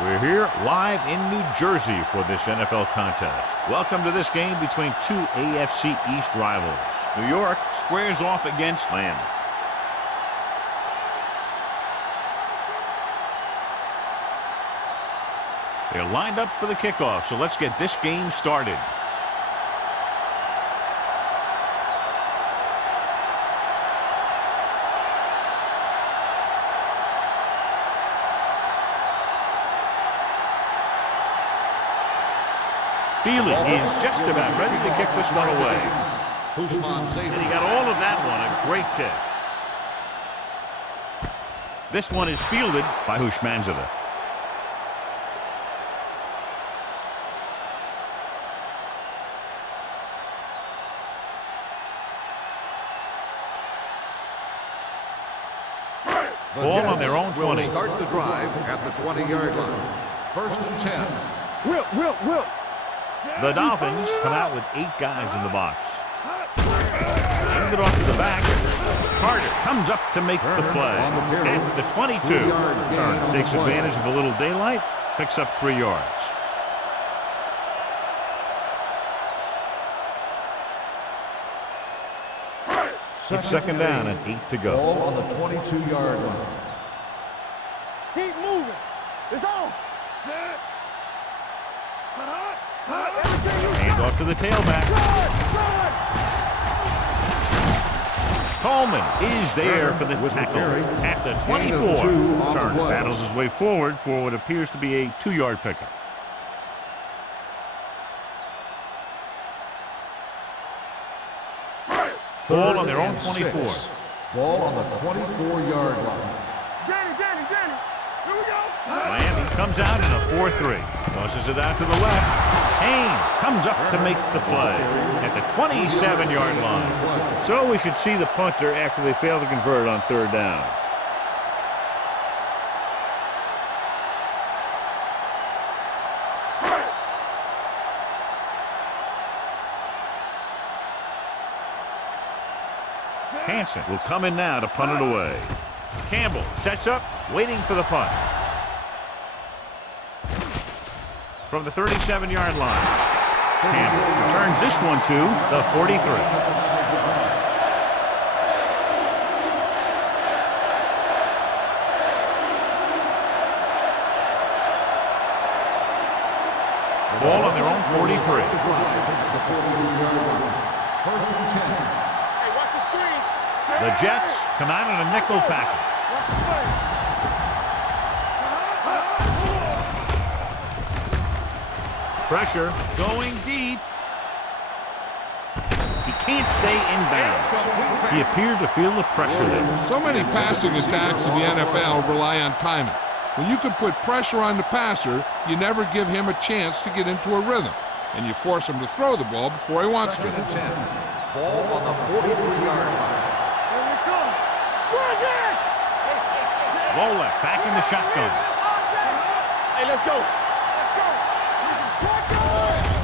We're here live in New Jersey for this NFL contest. Welcome to this game between two AFC East rivals. New York squares off against Miami. They're lined up for the kickoff, so let's get this game started. Feely is just about ready to kick this one away. And he got all of that one, a great kick. This one is fielded by Hushmanzada. Ball on their own 20. Start the drive at the 20-yard line. First and 10. Will. The Dolphins come out with 8 guys in the box. Hand it off to the back. Carter comes up to make the play. At the 22. Turner takes advantage of a little daylight. Picks up 3 yards. It's second down and 8 to go. Ball on the 22-yard line. Keep moving. It's on. Set. Hand off to the tailback. Coleman is there for the tackle at the 24. Turner battles his way forward for what appears to be a 2-yard pickup. Ball on their own 24. Ball on the 24-yard line. Danny. Here we go. Miami comes out in a 4-3. Tosses it out to the left. Haynes comes up to make the play at the 27-yard line. So we should see the punter after they fail to convert on third down. Hansen will come in now to punt it away. Campbell sets up, waiting for the punt. From the 37-yard line. Campbell returns this one to the 43. Ball on their own 43. First and 10. Hey, watch the screen. The Jets come out in a nickel package. Pressure going deep. He can't stay in bounds. He appeared to feel the pressure there. So many passing attacks in the NFL rely on timing. When you can put pressure on the passer, you never give him a chance to get into a rhythm, and you force him to throw the ball before he wants Second to. and 10. Ball on the 43-yard line. Here we come. Run it! Volek back in the shotgun. Hey, let's go.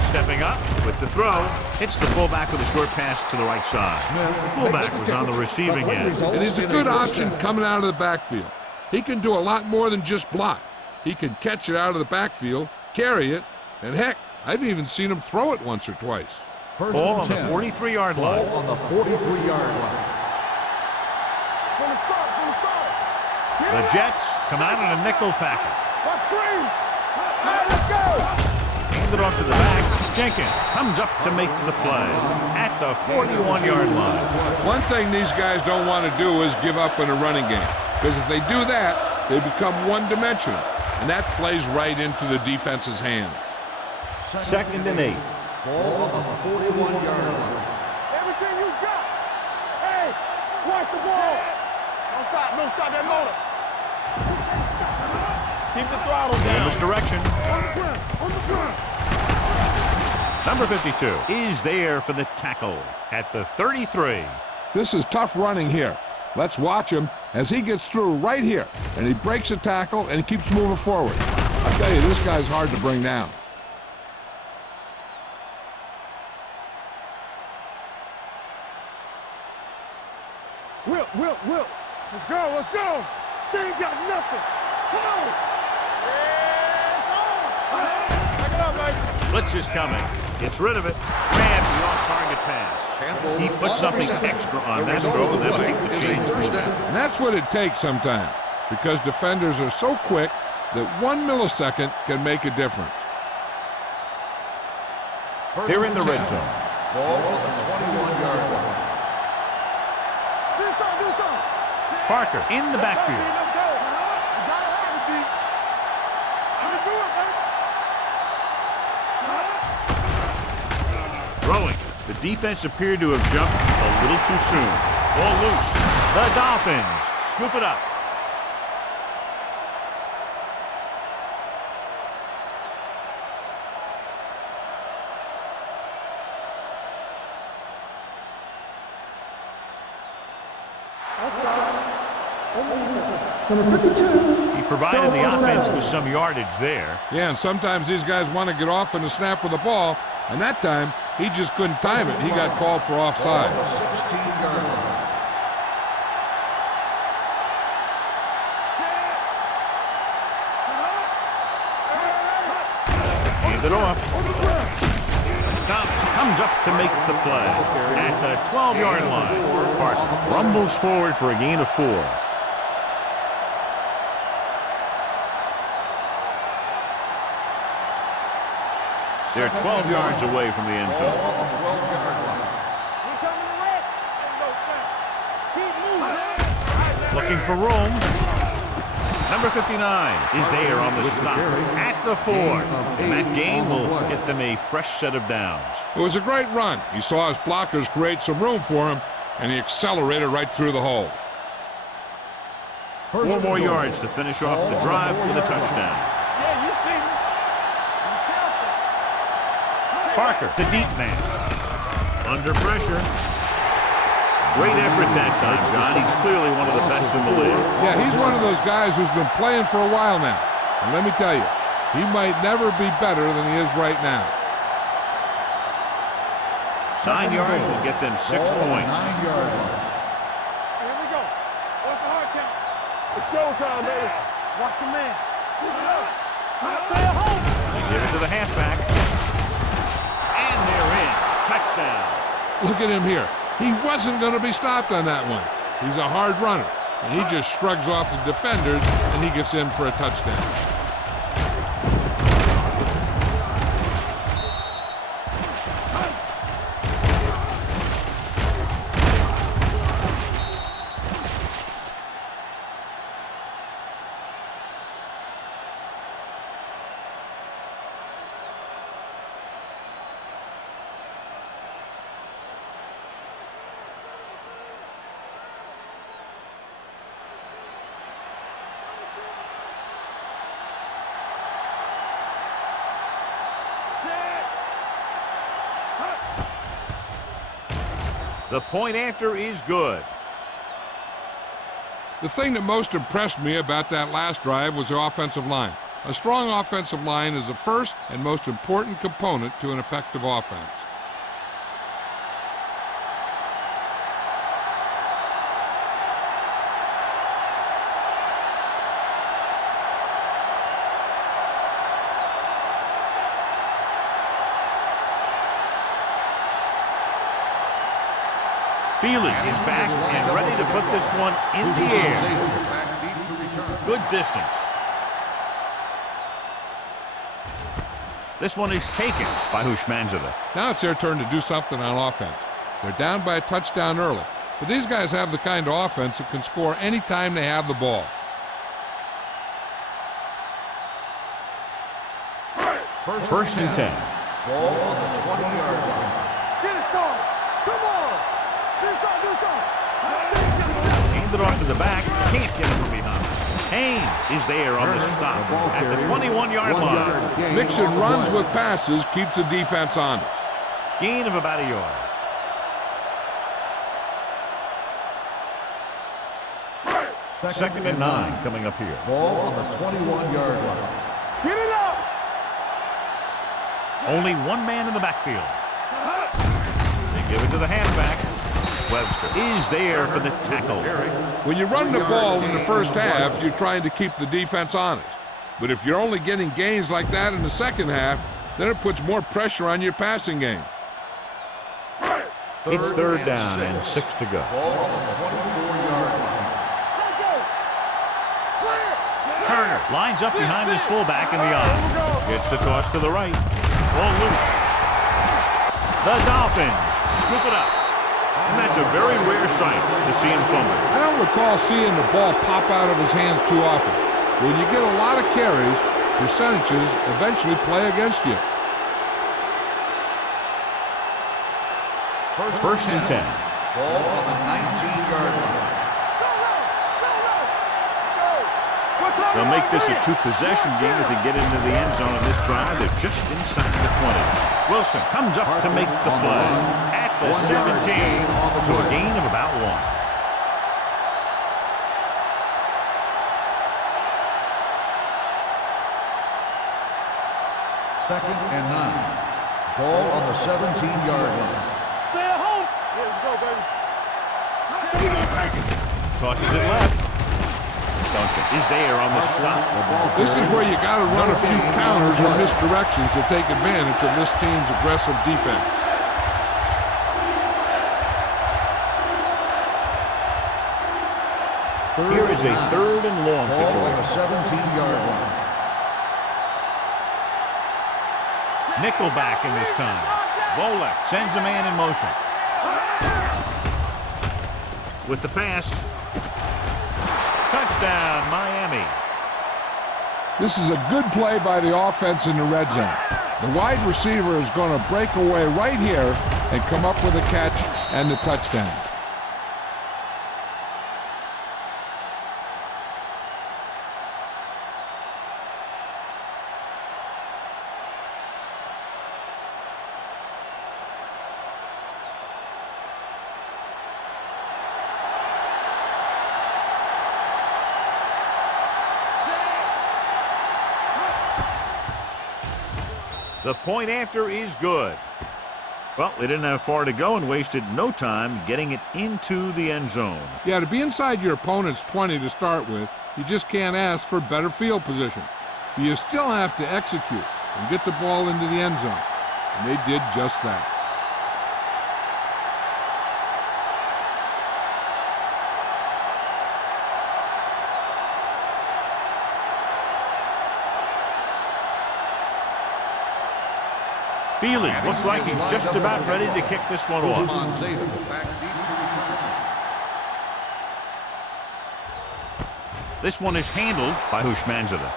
Stepping up with the throw. Hits the fullback with a short pass to the right side. The fullback was on the receiving end. And he's a good option coming out of the backfield. He can do a lot more than just block. He can catch it out of the backfield, carry it, and heck, I've even seen him throw it once or twice. Ball on the 43-yard line. Ball on the 43-yard line. From the start. The Jets come out in a nickel package. Let's screen. Let's go. Hand it off to the back. Jenkins comes up to make the play at the 41-yard line. One thing these guys don't want to do is give up in a running game, because if they do that, they become one-dimensional, and that plays right into the defense's hand. Second and 8. Ball on the 41-yard line. Everything you got. Hey, watch the ball. Don't stop that motor. Keep the throttle down. Misdirection. On the ground. Number 52 is there for the tackle at the 33. This is tough running here. Let's watch him as he gets through right here, and he breaks a tackle and he keeps moving forward. I tell you, this guy's hard to bring down. Will. Let's go. They ain't got nothing. Come on. Yeah. Blitz is coming. Gets rid of it. Grabs the off-target pass. He put something extra on that throw and then keep the chains moving. And that's what it takes sometimes, because defenders are so quick that 1 millisecond can make a difference. They're in the red zone. Ball on the 21-yard line. Do something. Parker in the backfield. Let's go. You gotta have it, D. Let's do it, man. Throwing. The defense appeared to have jumped a little too soon. Ball loose. The Dolphins scoop it up. Number 52. He provided the offense with some yardage there. Yeah, and sometimes these guys want to get off in the snap with the ball, and that time he just couldn't time it. He got called for offside. Ball on the 16-yard line. Hand it off. Thomas comes up to make the play. At the 12-yard line, Parker rumbles forward for a gain of 4. They're 12 yards away from the end zone. Ball on the 12-yard line. We coming to red. Keep moving. Looking for room. Number 59 is there on the stop at the 4. And that gain will get them a fresh set of downs. It was a great run. He saw his blockers create some room for him, and he accelerated right through the hole. 4 more yards to finish off the drive with a touchdown. Yeah, you see me. Be careful. Parker, the deep man. Under pressure. Great effort that time, John. He's clearly one of the best in the league. Yeah, he's one of those guys who's been playing for a while now. And let me tell you, he might never be better than he is right now. 9 yards will get them 6 points. 9-yard line. Here we go. What's the hard count? It's showtime, baby. Watch your man. Stay at home. They give it to the halfback. And they're in. Touchdown. Look at him here. He wasn't going to be stopped on that one. He's a hard runner, and he just shrugs off the defenders, and he gets in for a touchdown. The point after is good. The thing that most impressed me about that last drive was the offensive line. A strong offensive line is the first and most important component to an effective offense. Feely is back and ready to put this one in the air. Back deep to return. Good distance. This one is taken by Hushmanzada. Now it's their turn to do something on offense. They're down by a touchdown early, but these guys have the kind of offense that can score any time they have the ball. First and 10. Ball on the 20-yard line. Get it started. Come on. Do something. Hand it off to the back. Can't get him from behind. Haynes is there on the stop at the 21-yard line. Mixing runs with passes keeps the defense honest. Gain of about a yard. Second and 9 coming up here. Ball on the 21-yard line. Get it up. Only one man in the backfield. They give it to the halfback. Webster is there for the tackle. When you run the ball in the first half, you're trying to keep the defense honest. But if you're only getting gains like that in the second half, Then it puts more pressure on your passing game. It's third down and 6 to go. Ball on the 24-yard line. Turner lines up behind his fullback in the I. Gets the toss to the right. Ball loose. The Dolphins scoop it up. And that's a very rare sight to see him fumble. I don't recall seeing the ball pop out of his hands too often. When you get a lot of carries, percentages eventually play against you. First and 10. Ball on the 19-yard line. They'll make this a two-possession game if they get into the end zone on this drive. They're just inside the 20. Wilson comes up to make the play at the 17. So a gain of about 1. Second and 9. Ball on the 17-yard line. Stay at home. Here we go, baby. Tosses it left. Duncan is there on the stop. This is where you got to run a few counters or misdirections to take advantage of this team's aggressive defense. Here is a third and long Ball on the situation. 17-yard line. Nickelback in this time. Volek sends a man in motion. With the pass. Touchdown, Miami. This is a good play by the offense in the red zone. The wide receiver is going to break away right here and come up with a catch and the touchdown. The point after is good. Well, they didn't have far to go and wasted no time getting it into the end zone. Yeah, to be inside your opponent's 20 to start with, you just can't ask for better field position. But you still have to execute and get the ball into the end zone. And they did just that. Feely looks like he's just about ready to kick this one off. Back deep to return. This one is handled by Hushmanzada.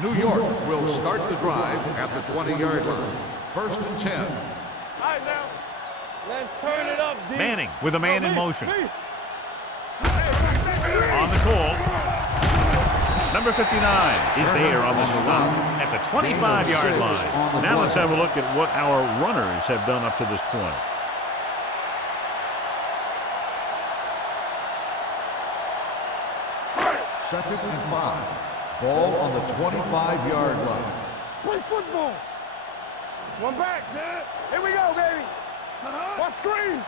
New York will start the drive at the 20-yard line. First and 10. All right, now. Let's turn it up, D. Manning with a man in motion. On the call. Number 59 is there on the stop at the 25-yard line. Now let's have a look at what our runners have done up to this point. Second and 5. Ball on the 25-yard line. Play football. One back, sir. Here we go, baby. Watch screen.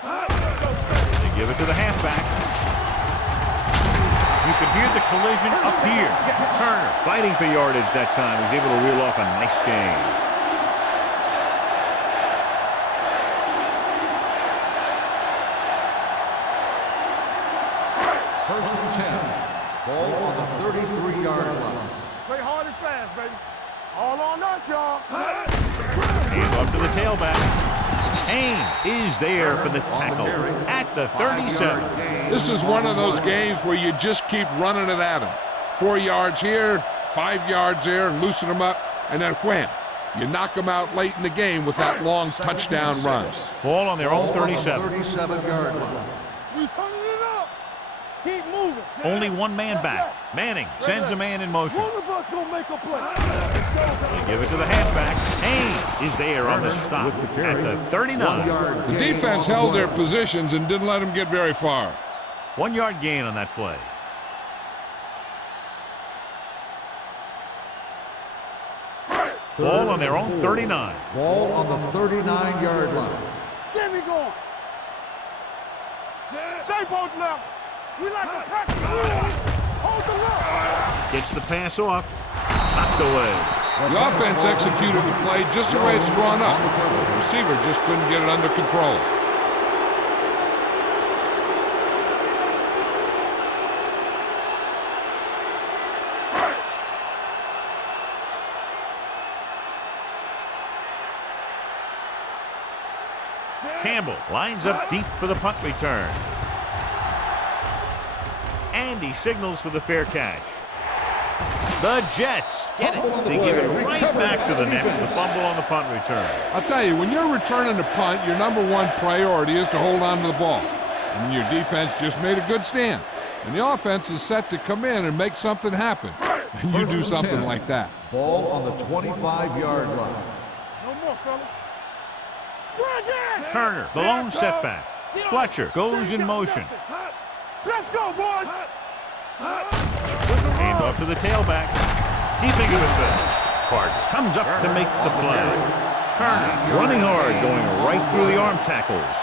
They give it to the halfback. You could hear the collision up here. Turner fighting for yardage that time. He's able to reel off a nice gain. First and 10. Ball on the 33-yard line. Play hard and fast, baby. All on us, y'all. Hand off to the tailback. Haynes is there for the tackle at the 37. This is one of those games where you just keep running it at them. 4 yards here, 5 yards there, and loosen them up, and then wham. You knock them out late in the game with that long touchdown run. Ball on their own 37. 37-yard line. We turning it up. Keep moving. Sir. Only one man back. Manning sends a man in motion. One of us gonna make a play. They give it to the halfback. Haynes is there on the stop at the 39. The defense held their positions and didn't let them get very far. 1 yard gain on that play. Ball on their own 39. Ball on the 39-yard line. Get me going. Stay both left. We like to tackle. Hold the look. Gets the pass off. Knocked away. The offense executed the play just the way it's drawn up. The receiver just couldn't get it under control. Campbell lines up deep for the punt return. And he signals for the fair catch. The Jets get it. They give it right back to the net with the fumble on the punt return. I'll tell you, when you're returning the punt, your number one priority is to hold on to the ball. And your defense just made a good stand. And the offense is set to come in and make something happen. And you do something like that. Ball on the 25-yard line. No more, fellas. Turner, the lone setback. Fletcher goes in motion. Let's go, boys. Hand off to the tailback. Keeping it with the Carter comes up to make the play. Turner running hard, going right through the arm tackles.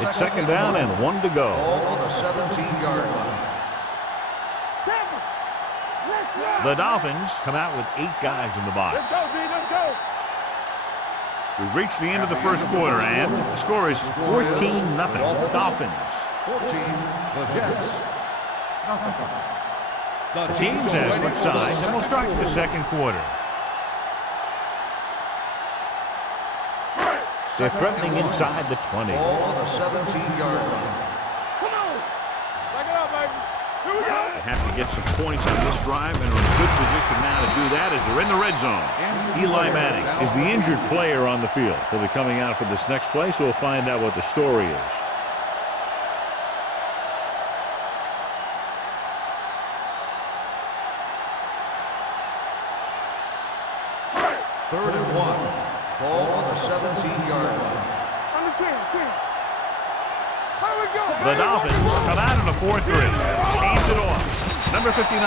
It's second down and 1 to go. Ball on the 17-yard line. The Dolphins come out with 8 guys in the box. Let's go, D. Let's go. We've reached the end of the first quarter, and the score is 14-0. Dolphins. 14, the Jets. Nothing. The teams have switched sides, and we'll start the second quarter. They're threatening inside the 20. Ball on the 17-yard line. Come on. Back it up, baby. Here we go. They have to get some points on this drive and are in good position now to do that as they're in the red zone. Eli Manning is the injured player on the field. He'll be coming out for this next play, so we'll find out what the story is. Third and 1. Ball on the 17-yard line. On the 10. Here we go. The Dolphins come out in a 4-3. Hands it off. Number 59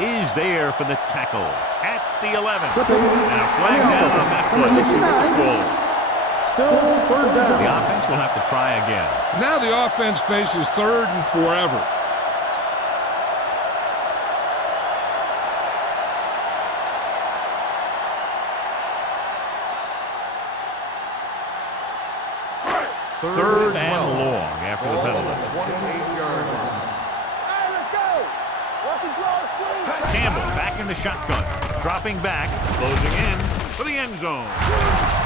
is there for the tackle at the 11. And a flag down on that play. 69. Still third down. The offense will have to try again. Now the offense faces third and forever. Third and long after the penalty. 28-yard line. Hey, let's go. Watch the draw, squeeze. Campbell back in the shotgun. Dropping back. Closing in for the end zone.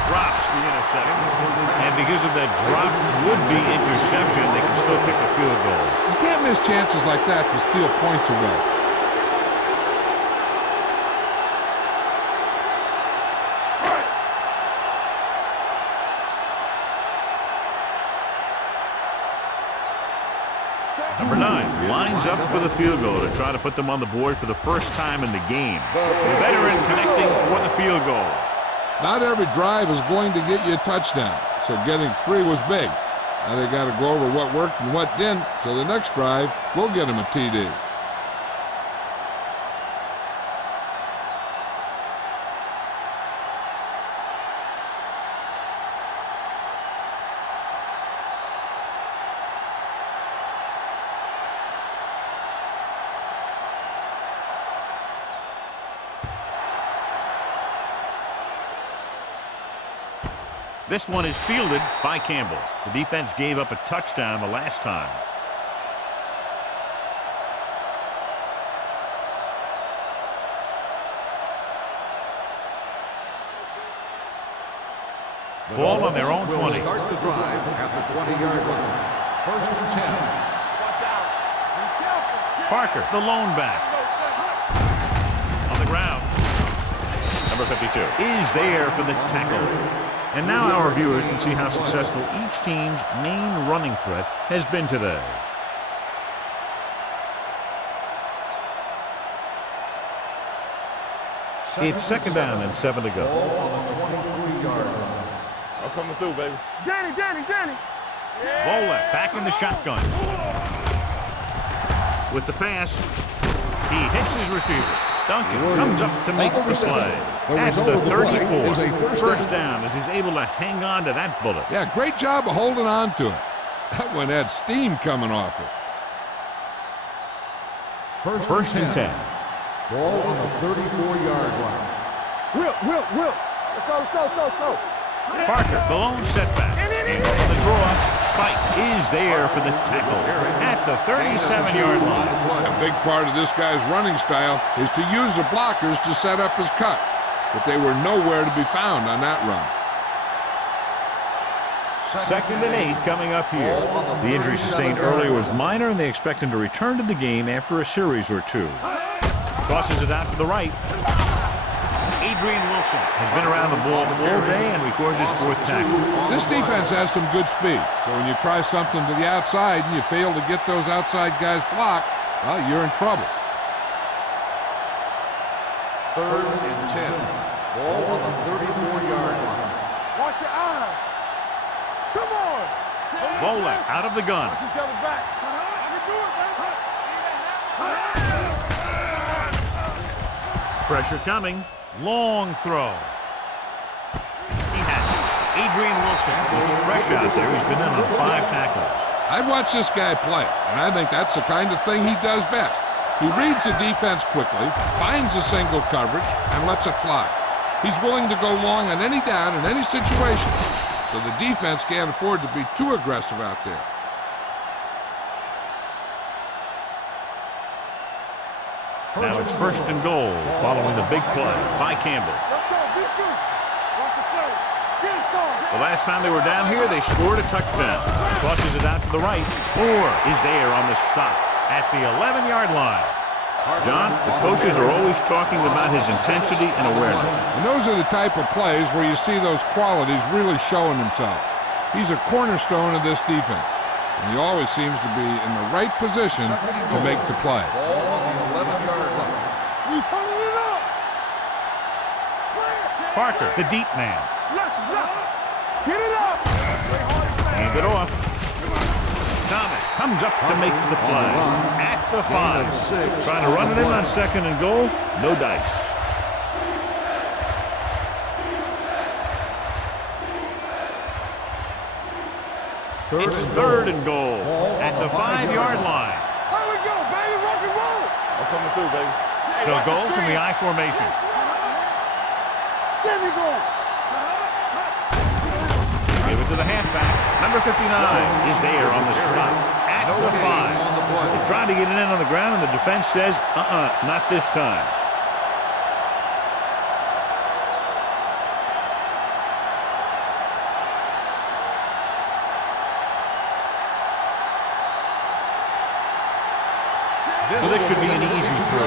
Drops the interception. And because of that drop would-be interception, they can still kick a field goal. You can't miss chances like that to steal points away. Number 9 lines up for the field goal to try to put them on the board for the first time in the game. The veteran connecting for the field goal. Not every drive is going to get you a touchdown, so getting 3 was big. Now they got to go over what worked and what didn't, so the next drive will get them a TD. This one is fielded by Campbell. The defense gave up a touchdown the last time. Ball on their own 20. Will start the drive at the 20-yard line. First and 10. Watch out. Be careful. Parker, the lone back. On the ground. Number 52 is there for the tackle. And now our viewers can see how successful each team's main running threat has been today. It's second down and 7 to go. Ball on the 23-yard line. I'm coming through, baby. Danny. Volek back in the shotgun. with the pass. He hits his receiver. Duncan comes up to make the play. At the 34, first down as he's able to hang on to that bullet. Yeah, great job of holding on to it. That one had steam coming off it. First and 10. Ball on the 34-yard line. Will. Let's go. Parker, the lone setback. And on the draw, Spike is there for the tackle at the 37-yard line. A big part of this guy's running style is to use the blockers to set up his cut, but they were nowhere to be found on that run. Second and 8 coming up here. The injury sustained earlier was minor, and they expect him to return to the game after a series or two. Tosses it out to the right. Adrian Wilson has been around the ball all day and records his fourth tackle. This defense has some good speed, so when you try something to the outside and you fail to get those outside guys blocked, well, you're in trouble. Third and 10. Ball on the 34-yard line. Watch your eyes. Come on. Volek out of the gun. Each other back. I can do it, man. Pressure coming. Long throw. He has it. Adrian Wilson looks fresh out there. He's been in on 5 tackles. I've watched this guy play, and I think that's the kind of thing he does best. He reads the defense quickly, finds a single coverage, and lets it fly. He's willing to go long on any down in any situation, so the defense can't afford to be too aggressive out there. Now it's first and goal following the big play by Campbell. Let's go. Be good. Watch the play. Get it started. The last time they were down here, they scored a touchdown. Tosses it out to the right. Moore is there on the stop at the 11-yard line. John, the coaches are always talking about his intensity and awareness. And those are the type of plays where you see those qualities really showing themselves. He's a cornerstone of this defense, and he always seems to be in the right position to make the play. Ball on the 11-yard line. We turning it up. Parker, the deep man. Left. Get it up. Hand it off. Thomas comes up to make the play at the 5. Trying to run it in on second and goal. No dice. It's third and goal at the 5-yard line. Here we go, baby. Rock and roll. I'm coming through, baby. They'll go from the I formation. There we go. Give it to the halfback. Number 59 is there on the stop at the 5. They try to get it in on the ground, and the defense says, not this time. So this should be an easy throw.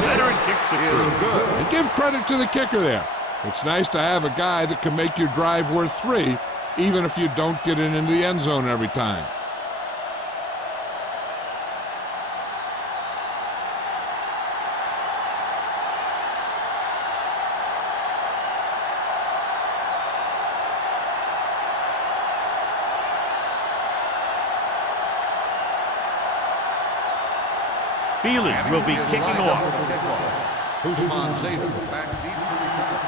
Veteran kicks it through. And give credit to the kicker there. It's nice to have a guy that can make your drive worth 3, even if you don't get it into the end zone every time. Feely will be kicking off. Usman Zeta back deep to return.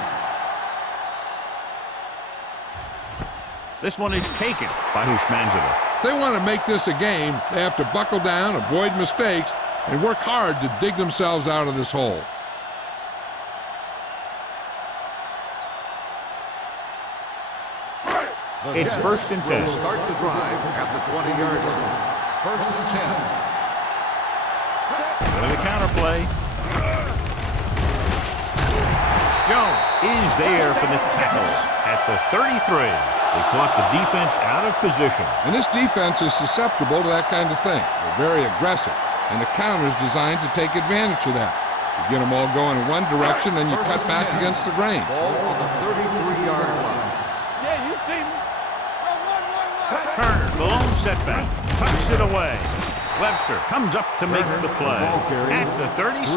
This one is taken by Hushmanzada. If they want to make this a game, they have to buckle down, avoid mistakes, and work hard to dig themselves out of this hole. It's first and 10. Will start the drive at the 20-yard line. First and 10. Go to the counter play. Jones is there for the tackle at the 33. They caught the defense out of position. And this defense is susceptible to that kind of thing. They're very aggressive, and the counter is designed to take advantage of that. You get them all going in one direction, then you cut back against the grain. Ball on the 33-yard line. Yeah, you see me. Turner, the lone setback, tucks it away. Webster comes up to make the play at the 36.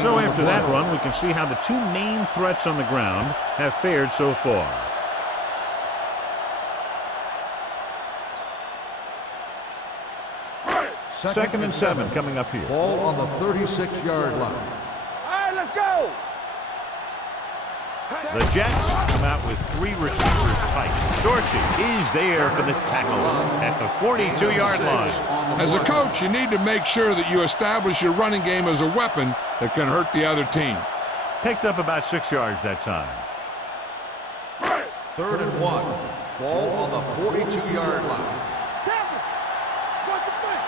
So after that run, we can see how the two main threats on the ground have fared so far. Second and 7 coming up here. Ball on the 36-yard line. All right, let's go. The Jets come out with 3 receivers tight. Dorsey is there for the tackle at the 42-yard line. As a coach, you need to make sure that you establish your running game as a weapon that can hurt the other team. Picked up about 6 yards that time. 3rd and 1. Ball on the 42-yard line. What's the play?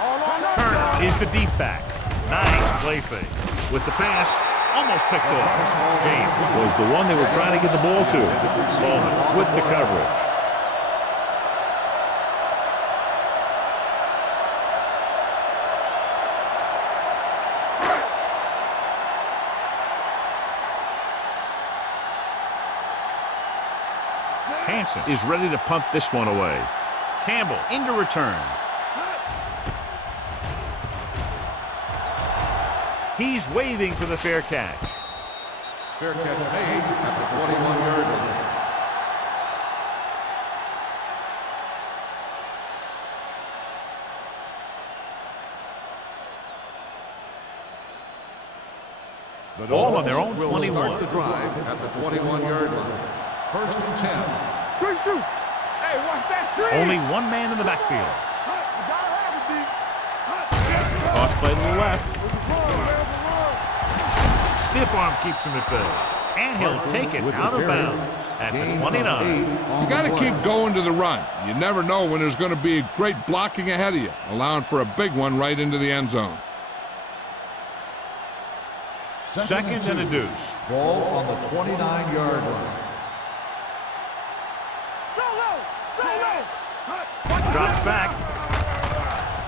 All on us. Turner is the deep back. Nice play fake. With the pass, almost picked off. James was the one they were trying to get the ball to. Bowman with the coverage. Hansen is ready to punt this one away. Campbell into return. He's waving for the fair catch. Fair catch made at the 21-yard line. The ball on their own will 21. Start the drive at the 21-yard line. 1st and 10. Good shoot. Hey, watch that street. Only one man in the backfield. You gotta have it, D. Cross play to the left. Stiff arm keeps him at bay. And he'll take it out of bounds at the 29. You got to keep going to the run. You never know when there's going to be great blocking ahead of you, allowing for a big one right into the end zone. Second and a deuce. Ball on the 29-yard line. Drops back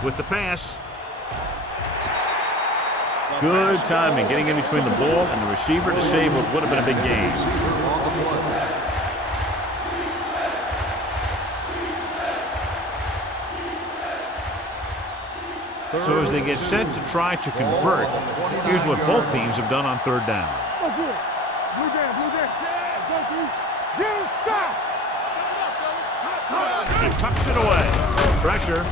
with the pass. Good timing, getting in between the ball and the receiver to save what would have been a big gain. So as they get set to try to convert, here's what both teams have done on 3rd down. Oh, good. Blue down, blue down. Go through. Get him, stop. He tucks it away. Pressure.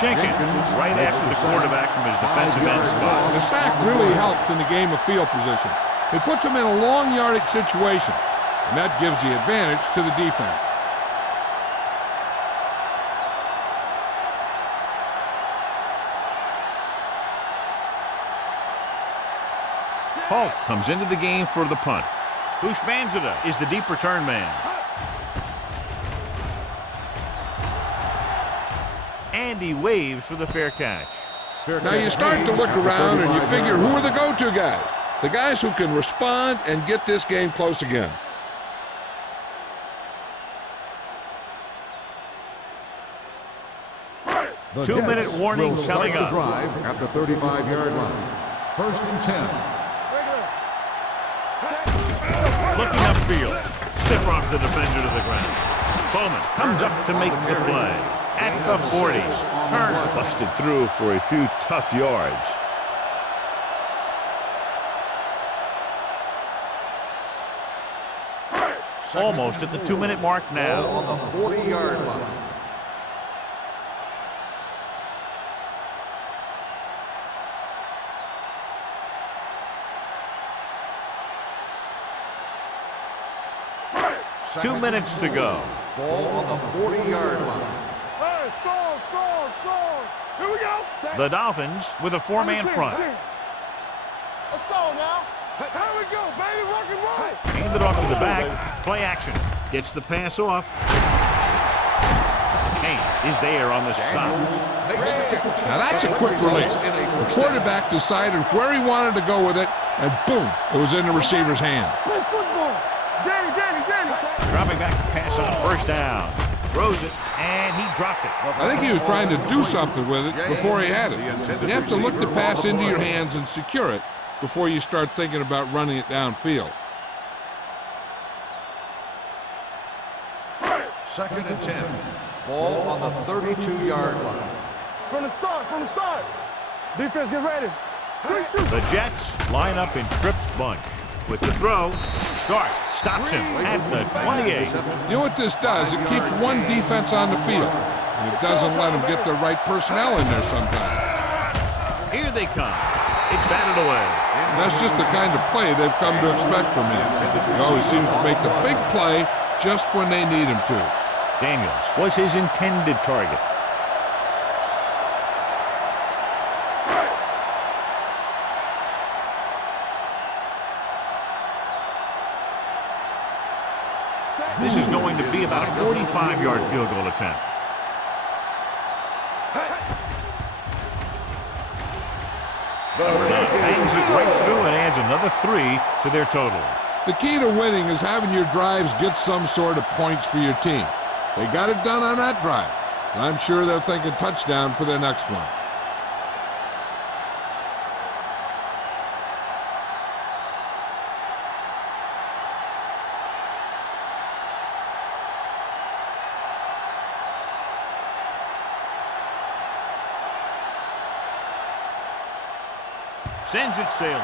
Jenkins right after the quarterback from his defensive end spot. The sack really helps in the game of field position. It puts them in a long yardage situation, and that gives the advantage to the defense. Polk comes into the game for the punt. Bushmanzada is the deep return man. And he waves for the fair catch. Now you start to look around and you figure, who are the go-to guys? The guys who can respond and get this game close again. The 2-minute Jets warning will coming start up. the drive at the 35-yard line. 1st and 10. Looking upfield. Stiff arms the defender to the ground. Bowman comes up to make the play. At the 40. Turner busted through for a few tough yards. Almost at the 2-minute mark now. On the 40-yard line. Second 2 minutes to go. Ball on the 40-yard line. Hey, score. Here we go. The Dolphins with a 4-man front. Let's go now. Here we go, baby. Rock and roll. Hand it off to the back. Play action. Gets the pass off. Haynes is there on the stop. Now that's a quick release. The quarterback decided where he wanted to go with it, and boom, it was in the receiver's hand. Play football. Danny. Dropping back to pass on 1st down. Throws it, and he dropped it. I think he was trying to do something with it before he had it. You have to look the pass into your hands and secure it before you start thinking about running it downfield. 2nd and 10. Ball on the 32-yard line. From the start. Defense, get ready. Shoot. The Jets line up in Tripp's bunch. With the throw, stops him at the 28. You know what this does? It keeps one defense on the field. and it doesn't let them get the right personnel in there sometimes. Here they come. It's batted away. That's just the kind of play they've come to expect from him. He always seems to make the big play just when they need him to. Daniels was his intended target. This is going to be about a 45-yard field goal attempt. Number 9 bangs it right through and adds another 3 to their total. The key to winning is having your drives get some sort of points for your team. They got it done on that drive, and I'm sure they're thinking touchdown for their next one. Sends it sailing.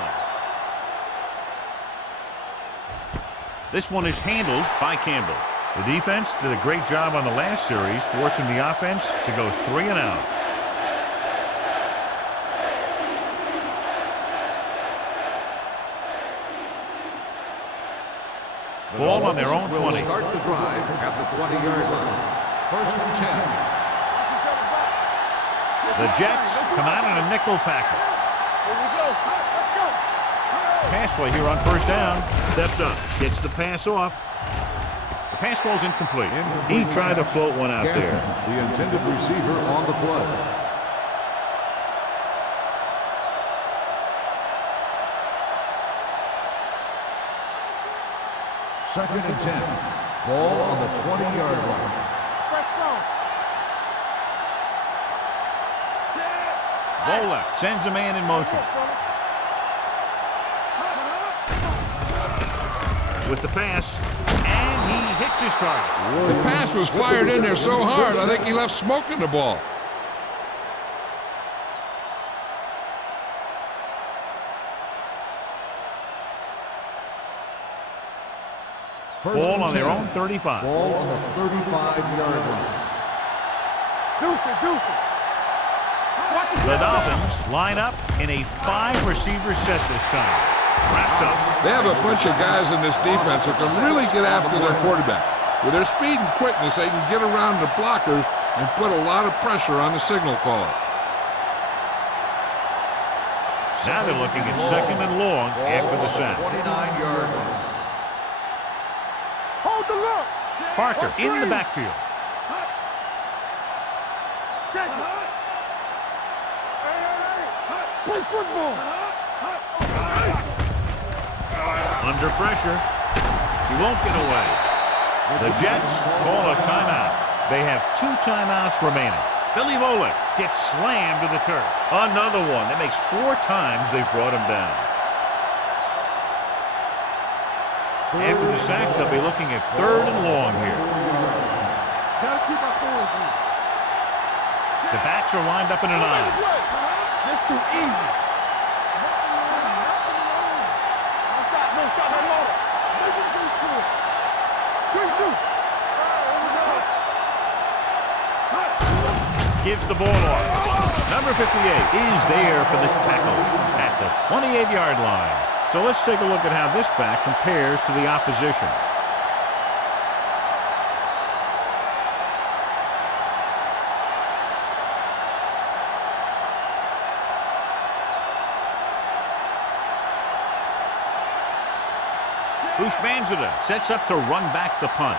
This one is handled by Campbell. The defense did a great job on the last series, forcing the offense to go 3 and out. Ball on their own 20. Start the drive at the 20-yard line. 1st and 10. The Jets come out in a nickel package. Pass play here on 1st down. Steps up, gets the pass off. The pass falls incomplete. He tried to float one out there. The intended receiver on the play. Second and 10. Ball on the 20-yard line. Volek sends a man in motion. With the pass, and he hits his target. The pass was fired in there so hard, I think he left smoke in the ball. Ball on their own 35. Ball on the 35-yard line. The Dolphins line up in a 5-receiver set this time. Wrapped up. They have a bunch of guys in this defense who can really get after their quarterback. With their speed and quickness, they can get around the blockers and put a lot of pressure on the signal caller. Now they're looking at 2nd and long after the sack. 29-yard line. Hold the look. Parker in the backfield. Check it. Play football. Under pressure. He won't get away. The Jets call a timeout. They have 2 timeouts remaining. Billy Volek gets slammed to the turf. Another one. That makes 4 times they've brought him down. After the sack, they'll be looking at 3rd and long here. Gotta keep our points in. The backs are lined up in an line. That's too easy. No, stop that water. Make him do shoot. Quick shoot. Gives the ball off. Number 58 is there for the tackle at the 28-yard line. So let's take a look at how this back compares to the opposition. Ushmanzada sets up to run back the punt.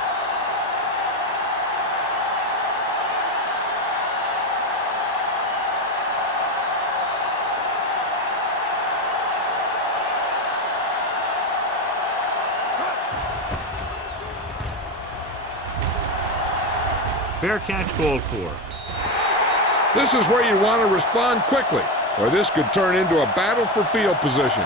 Fair catch called for. This is where you want to respond quickly, or this could turn into a battle for field position.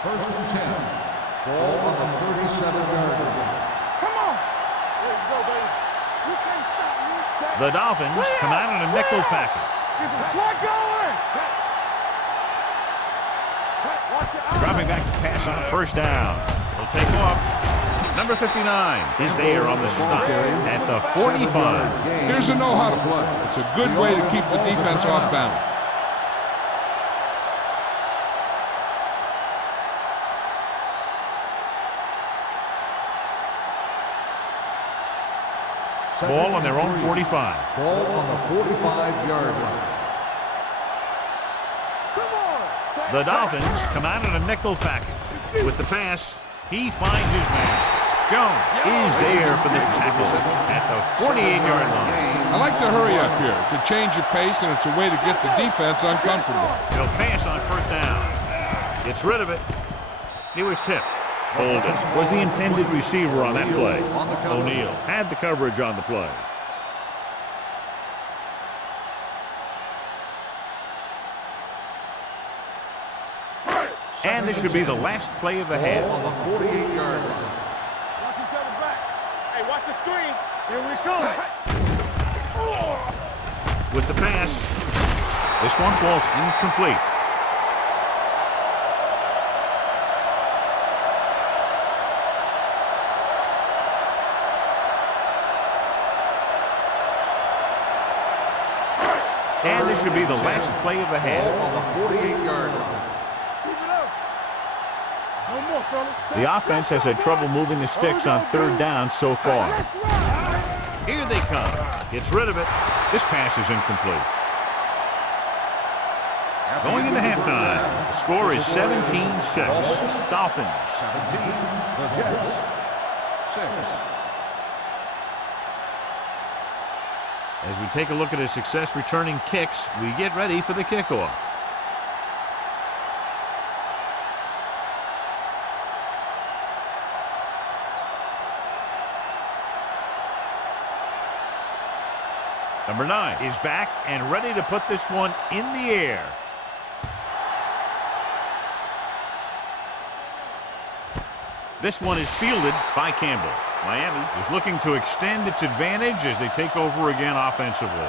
First and 10. Ball on the 37-yard line. Come on. There you go, baby. You can't stop me. The Dolphins come out in a nickel package. Get some slot going. Watch your eyes. Drop Dropping back to pass on first down. He'll take off. Number 59 is there on the stop at the 45. Here's a no-huddle. It's a good way to keep the defense off balance. Ball on their own 45. Ball on the 45-yard line. The Dolphins come out in a nickel package. With the pass, he finds his man. Jones is there for the tackle at the 48-yard line. I like to hurry up here. It's a change of pace, and it's a way to get the defense uncomfortable. He'll pass on first down. Gets rid of it. He was tipped. Oldest was the intended receiver on that play. O'Neal had the coverage on the play. And this should be the last play of the half. On the 48-yard line. Watch each other back. Hey, watch the screen. Here we come. With the pass, this one falls incomplete. And this should be the last play of the half. On the 48-yard line. Keep it up. No more, fellas. The offense has had trouble moving the sticks on third down so far. Here they come. Gets rid of it. This pass is incomplete. Going into halftime, the score is 17-6. Dolphins. 17. The Jets. 6. As we take a look at his success returning kicks, we get ready for the kickoff. Number 9 is back and ready to put this one in the air. This one is fielded by Campbell. Miami is looking to extend its advantage as they take over again offensively.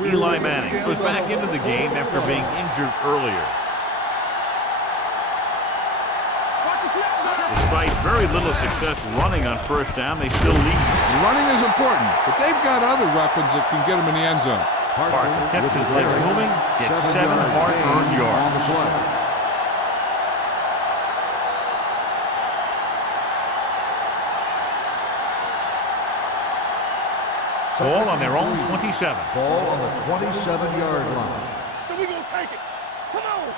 Eli Manning goes back into the game after being injured earlier. Despite very little success running on first down, they still lead. Running is important, but they've got other weapons that can get them in the end zone. Parker kept his legs moving, gets 7 hard-earned yards. Ball on their own 27. Ball on the 27-yard line. So we gonna take it. Come on.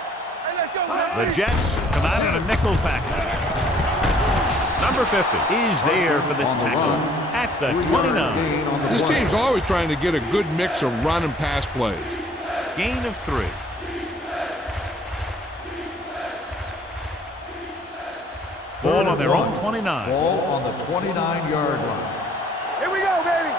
Hey, let's go. The Jets come out in a nickel package. Number 50 is there for the tackle at the 29. This team's always trying to get a good mix of run and pass plays. Gain of 3. Ball on their own 29. Ball on the 29-yard line. Here we go, baby.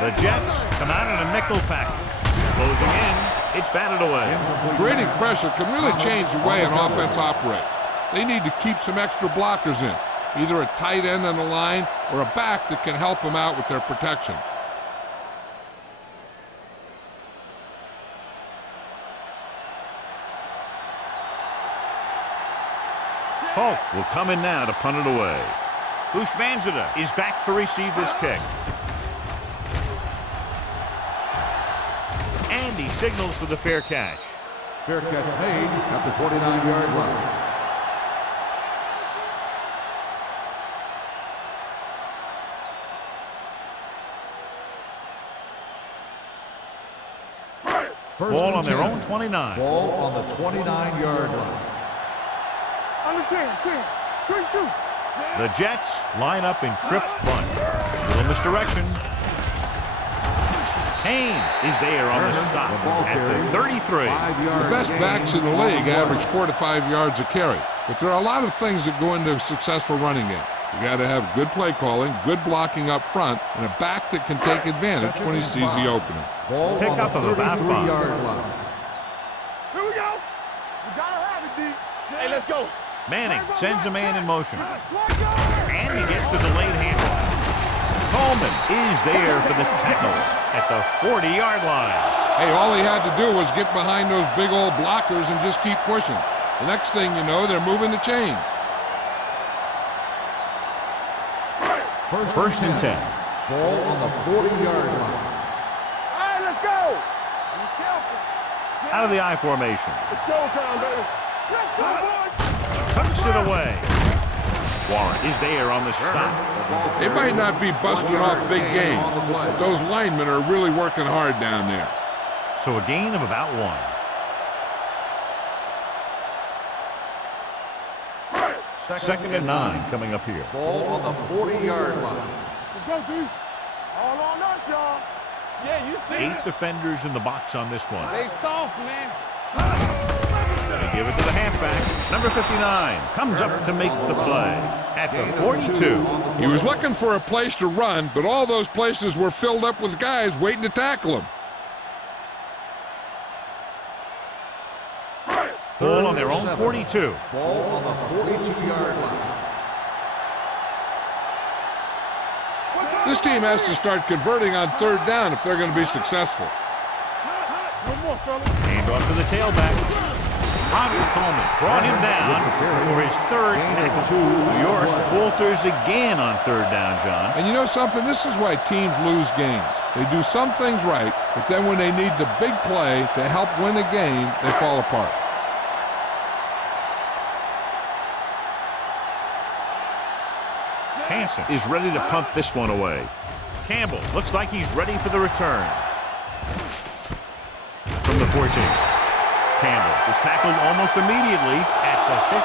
The Jets come out in a nickel package. Closing in, it's batted away. Creating pressure can really change the way an offense operates. They need to keep some extra blockers in, either a tight end on the line or a back that can help them out with their protection. Polk will come in now to punt it away. Ushmanzada is back to receive this kick. And he signals for the fair catch. Fair catch made at the 29-yard line. Ball on their own 29. Ball on the 29-yard line. On the 10, 10, shoot. The Jets line up in trips bunch. Little misdirection. Haynes is there on the stop at the 33. The best backs in the league average 4 to 5 yards a carry, but there are a lot of things that go into a successful running game. You got to have good play calling, good blocking up front, and a back that can take advantage when he sees the opening. Ball Pick up of about 5. line. Here we go. We gotta have it, D. Hey, let's go. Manning sends a man in motion. And he gets the delayed handoff. Coleman is there for the tackle at the 40-yard line. Hey, all he had to do was get behind those big old blockers and just keep pushing. The next thing you know, they're moving the chains. First and 10. Ball on the 40-yard line. All right, let's go. Be careful. Out of the I formation. It's showtime, baby. Let's go, boys. Tucks it away. Warren is there on the stop. They might not be busting off big game, but those linemen are really working hard down there. So a gain of about 1. Second and 9 coming up here. Ball on the 40-yard line. Let's go, D. All on us, y'all. Yeah, you see 8 defenders in the box on this one. They soft, man. Gonna give it to the halfback. Number 59 comes up to make the play at the 42. He was looking for a place to run, but all those places were filled up with guys waiting to tackle him. Ball on their own 42. Ball on the 42-yard line. This team has to start converting on third down if they're going to be successful. One more, fellas. Hand off to the tailback. Robert Coleman brought him down for his third tackle. New York falters again on third down, John. And you know something? This is why teams lose games. They do some things right, but then when they need the big play to help win a game, they fall apart. Hansen is ready to punt this one away. Campbell looks like he's ready for the return. From the 14. Campbell is tackled almost immediately at the 15.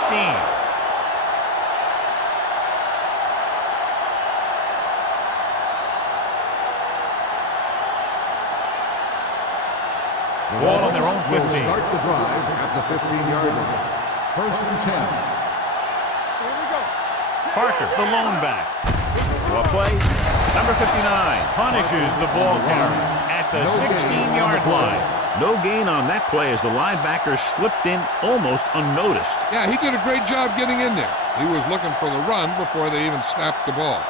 Ball on their own 15. Will start the drive at the 15-yard line. First and 10. Here we go. Parker, the lone back. What play? Number 59 punishes the ball carrier at the 16-yard line. No gain on that play as the linebacker slipped in almost unnoticed. Yeah, he did a great job getting in there. He was looking for the run before they even snapped the ball.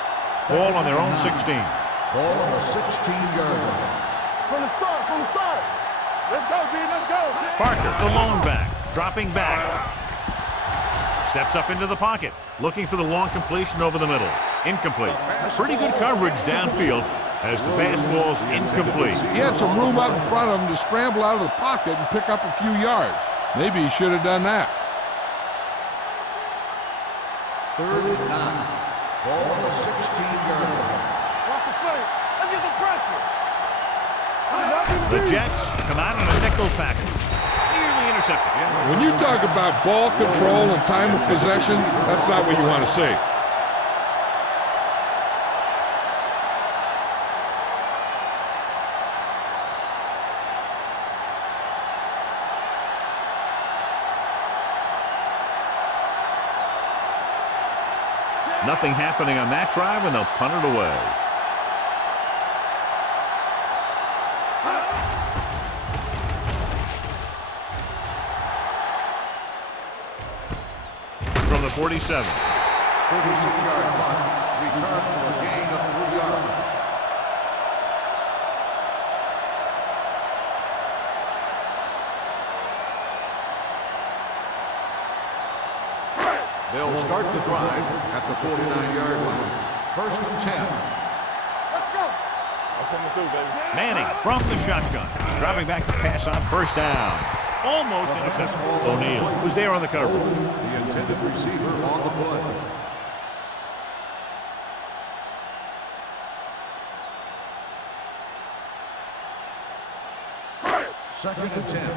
Ball on their own 16. Ball on the 16-yard line. From the start, from the start. Let's go, D, let's go. Parker, the lone back, dropping back. Steps up into the pocket, looking for the long completion over the middle. Incomplete. Pretty good coverage downfield as the pass falls incomplete. He had some room out in front of him to scramble out of the pocket and pick up a few yards. Maybe he should have done that. Third and 9. Ball on the 16-yard line. Watch the play. Let's get the pressure. The Jets come out in a nickel package. Nearly intercepted. When you talk about ball control and time of possession, that's not what you want to see. Nothing happening on that drive, and they'll punt it away. From the 47. 36-yard punt. Return for a gain of 3 yards. They'll start the drive at the 49-yard line. First and 10. Let's go. I'm coming through, baby. Manning from the shotgun. Dropping back to pass on first down. Almost intercepted. O'Neal was there on the coverage. The intended receiver on the play. Second and 10.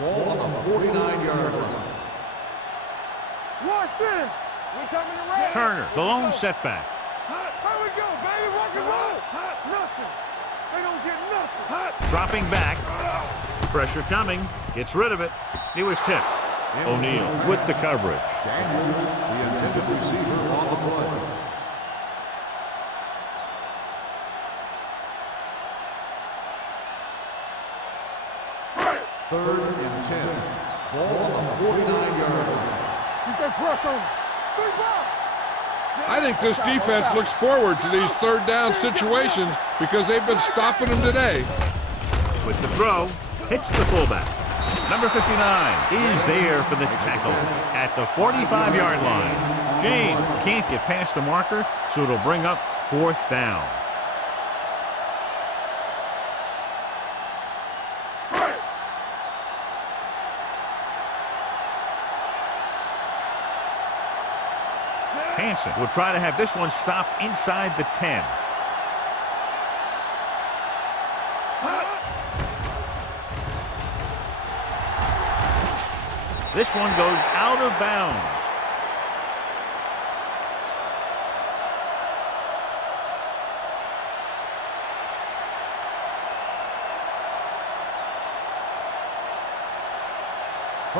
Ball on the 49-yard line. Watch in. We coming around. Turner, the lone setback. How we go, baby? Rock and roll. Nothing. They don't get nothing. Dropping back. Pressure coming. Gets rid of it. He was tipped. O'Neal with the coverage. Daniels, the intended receiver on the play. Third and 10. Ball on the 49-yard line. Keep that pressure on. 3 ball. I think this defense looks forward to these third down situations because they've been stopping them today. With the throw, hits the fullback. Number 59 is there for the tackle at the 45-yard line. James can't get past the marker, so it'll bring up 4th down. Hansen will try to have this one stop inside the 10. This one goes out of bounds.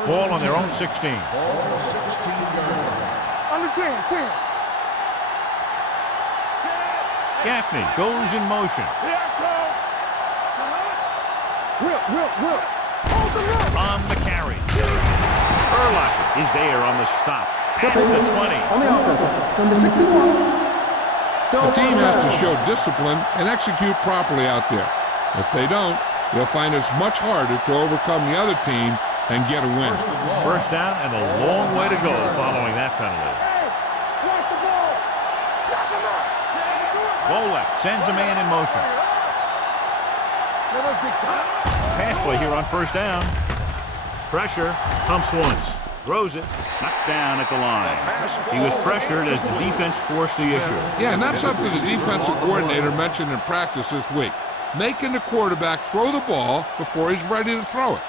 Ball on their own 16. Ball on the 16-yard line. Under 10. Gaffney goes in motion. Here I come. Will. Hold the look. On the carry. Urlacher is there on the stop. At Flipping the 20. on the offense, number 61. Still The team first has to down. show discipline and execute properly out there. If they don't, they'll find it's much harder to overcome the other team and get a win. First down and a long way to go following that penalty. Hey, watch the ball. Lock him up. Volek sends a man in motion. Let us big time. Pass play here on first down. Pressure, pumps once, throws it, knocked down at the line. He was pressured as the defense forced the issue. Yeah, and that's something the defensive coordinator mentioned in practice this week. Making the quarterback throw the ball before he's ready to throw it.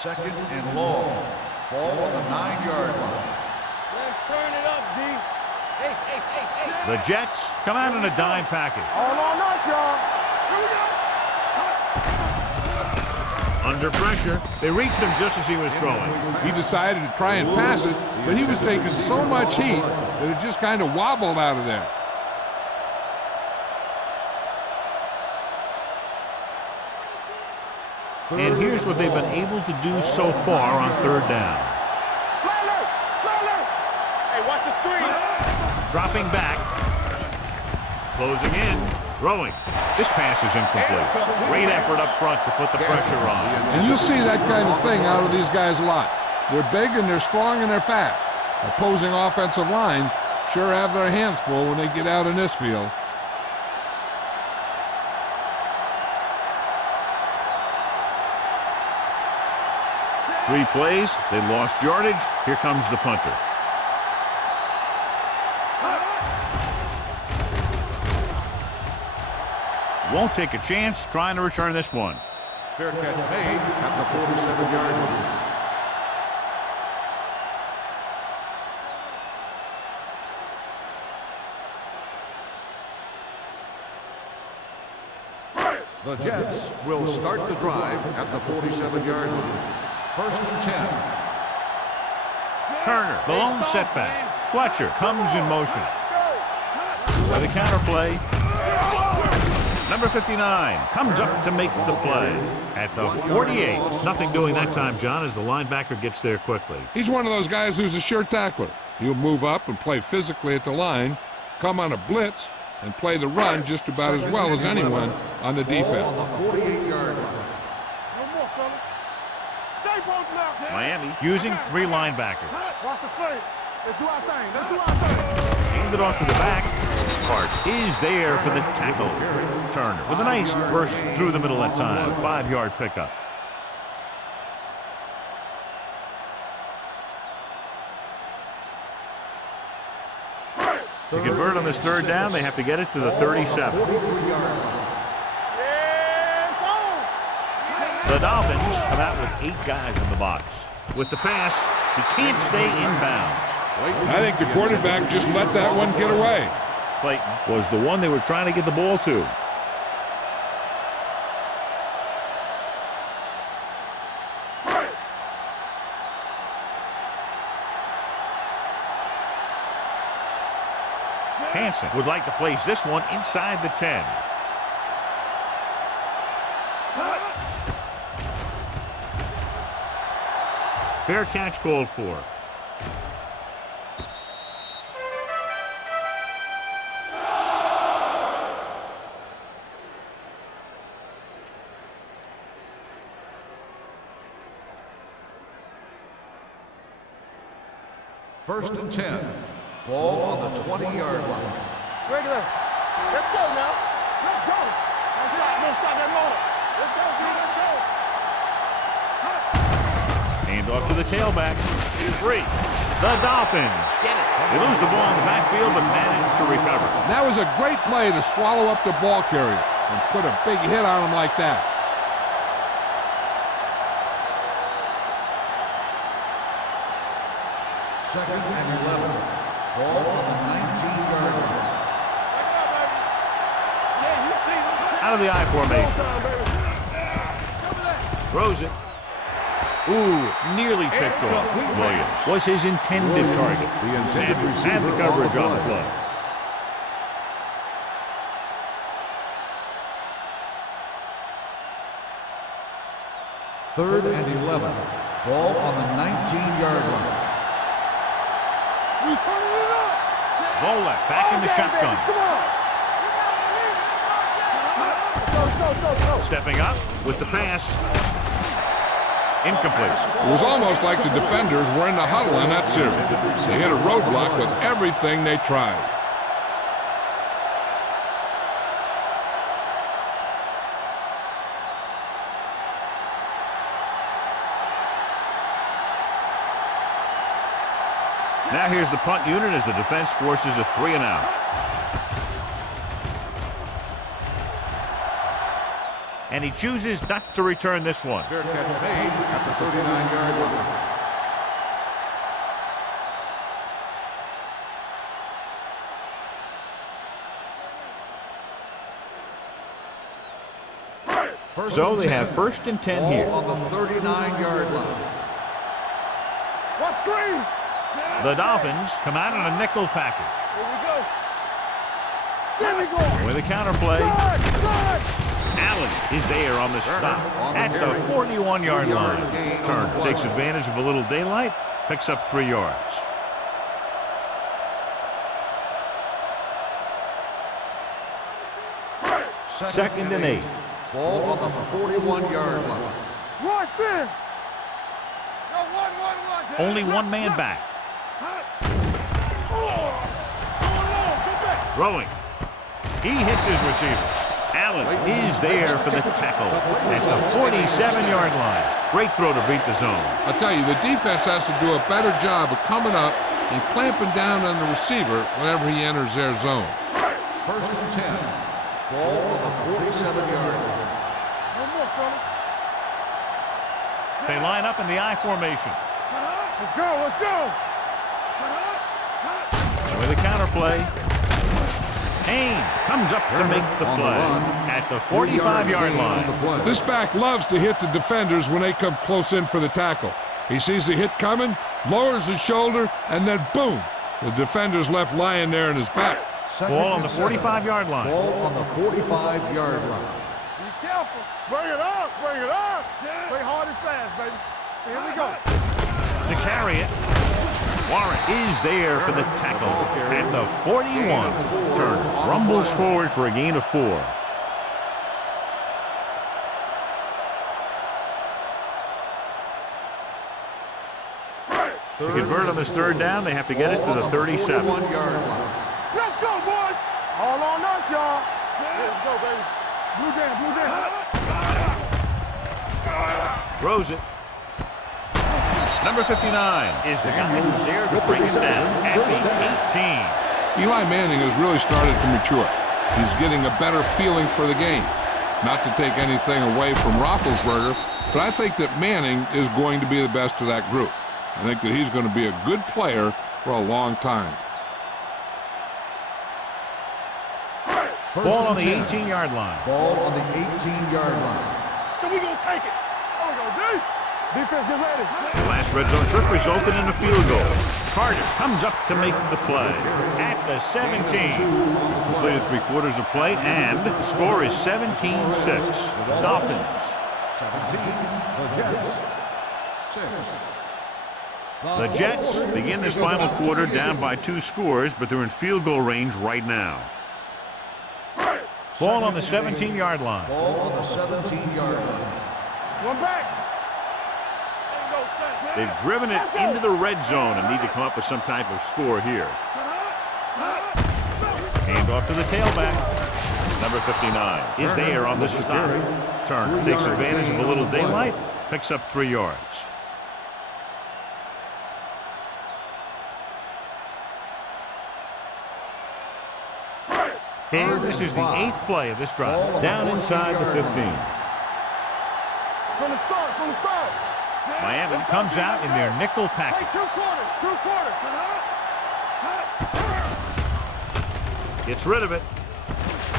2nd and long. Ball on the 9-yard line. Let's turn it up, D. The Jets come out in a dime package. All on us, y'all. Here we go. Under pressure, they reached him just as he was throwing. He decided to try and pass it, but he was taking so much heat that it just kind of wobbled out of there. And here's what they've been able to do so far on third down. Fly. Hey, watch the screen. Dropping back, closing in, throwing. This pass is incomplete. Great effort up front to put the pressure on. And you'll see that kind of thing out of these guys a lot. They're big and they're strong and they're fast. Opposing offensive lines sure have their hands full when they get out in this field. Three plays, they lost yardage. Here comes the punter. Won't take a chance trying to return this one. Fair catch made at the 47-yard line. The Jets will start the drive at the 47-yard line. 1st and 10. Turner, the lone setback. Fletcher comes in motion. With a counter play. Number 59 comes up to make the play at the 48. Nothing doing that time, John, as the linebacker gets there quickly. He's one of those guys who's a sure tackler. He'll move up and play physically at the line, come on a blitz, and play the run just about as well as anyone on the defense. Ball on the 48-yard line. No more, fella. Stay both now. Miami using three linebackers. Watch the play. Let's do our thing. Hand it off to the back. Hart is there for the tackle. Turner with a nice burst through the middle that time. 5-yard pickup. To convert on this third down, they have to get it to the 37. The Dolphins come out with 8 guys in the box. With the pass, he can't stay in bounds. I think the quarterback just let that one get away. Clayton was the one they were trying to get the ball to. Hansen would like to place this one inside the 10. Fair catch called for. First and 10. Ball on the 20-yard line. Regular. Let's go now. Let's go. Let's stop that motor. Let's go, dude. Let's go. Hand off to the tailback. It's free. The Dolphins get it. They lose the ball in the backfield, but manage to recover. That was a great play to swallow up the ball carrier and put a big hit on him like that. Second and 11. Ball on the 19-yard line. Out of the I formation. Throws it. Ooh, nearly picked off. Williams was his intended target. Sanders had the coverage on the play. Third and 11. Ball on the 19-yard line. We turning it up. Vola back in the shotgun. Go. Stepping up with the pass. Incomplete. It was almost like the defenders were in the huddle in that series. They hit a roadblock with everything they tried. Now here's the punt unit as the defense forces a 3-and-out. And he chooses not to return this one. Fair catch made at the 39-yard line. So they have first and 10 here. On the 39-yard line. What screen? The Dolphins come out in a nickel package. Here we go. With a counterplay. Good. Allen is there on the stop at the 41-yard line. Turner takes advantage of a little daylight, picks up 3 yards. Second and 8. Ball on the 41-yard line. Rush in. Only one man back. Throwing. He hits his receiver. Allen is there for the tackle at the 47-yard line. Great throw to beat the zone. I'll tell you, the defense has to do a better job of coming up and clamping down on the receiver whenever he enters their zone. First and 10. Ball on the 47-yard line. No more, fella. They line up in the I formation. Let's go. With a counterplay. Haynes comes up to make the play at the 45-yard line. This back loves to hit the defenders when they come close in for the tackle. He sees the hit coming, lowers his shoulder, and then boom, the defender's left lying there in his back. Ball on the 45-yard line. Ball on the 45-yard line. Be careful. Bring it up. Play hard and fast, baby. Here we go. To carry it. Warren is there for the tackle at the 41. Turner rumbles forward for a gain of 4. To convert on this third down, they have to get it to the 37. Let's go, boys. All on us, y'all. Let's go, baby. Blue down. Throws it. Number 59 is the guy who's there to bring it down at the 18. Eli Manning has really started to mature. He's getting a better feeling for the game. Not to take anything away from Roethlisberger, but I think that Manning is going to be the best of that group. I think that he's going to be a good player for a long time. Ball on the 18-yard line. Ball on the 18-yard line. So we gonna take it. Oh, we go deep. Defense, get ready. The last red zone trip resulted in a field goal. Carter comes up to make the play at the 17. Completed 3/4 of play, and the score is 17-6. Dolphins. 17, the Jets. 6. The Jets begin this final quarter down by 2 scores, but they're in field goal range right now. Ball on the 17-yard line. Ball on the 17-yard line. One back. They've driven it into the red zone and need to come up with some type of score here. Hand off to the tailback. Number 59 is there on the stop. Turner takes advantage of a little daylight, picks up 3 yards. And this is the 8th play of this drive. Down inside the 15. From the start, from the start. Miami comes out in their nickel package. Two quarters. Gets rid of it.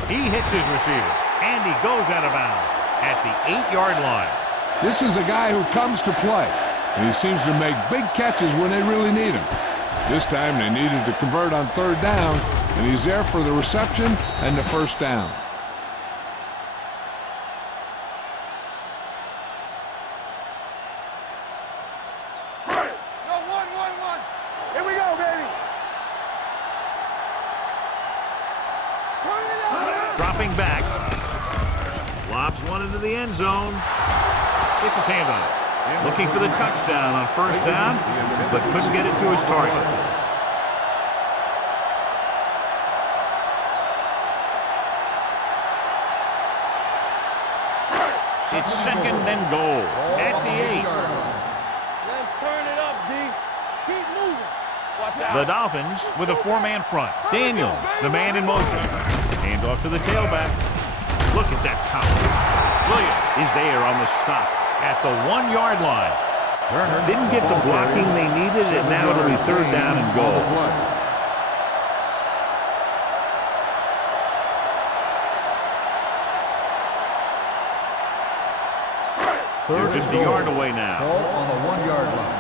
He hits his receiver, and he goes out of bounds at the 8-yard line. This is a guy who comes to play, and he seems to make big catches when they really need him. This time they needed to convert on 3rd down, and he's there for the reception and the 1st down. No, one. Here we go, baby. Turn it up. Dropping back. Lobs one into the end zone. Gets his hand on it. Looking for the touchdown on 1st down, but couldn't get it to his target. It's 2nd and goal at the 8. Let's turn it up, D. Keep moving. Watch out. The Dolphins with a 4-man front. Daniels, the man in motion. Hand off to the tailback. Look at that power. Williams is there on the stop at the 1-yard line. Didn't get the blocking they needed, and now it'll be 3rd down and goal. They're just a yard away now. Ball on the 1-yard line.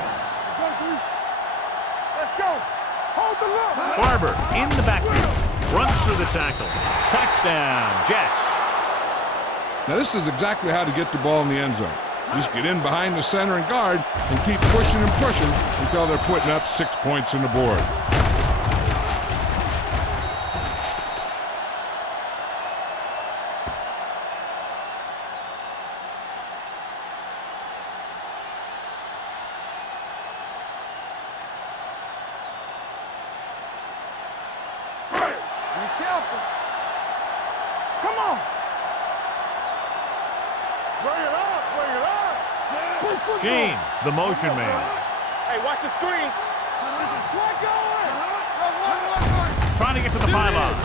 Let's go. Hold the look. Barber in the backfield. Runs through the tackle. Touchdown, Jets. Now this is exactly how to get the ball in the end zone. Just get in behind the center and guard and keep pushing and pushing until they're putting up 6 points on the board. Be careful. Come on. Bring it up. James, the motion man. Hey, watch the screen. Flag going. Trying to get to the pylon.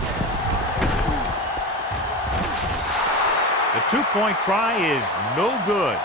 The 2-point try is no good.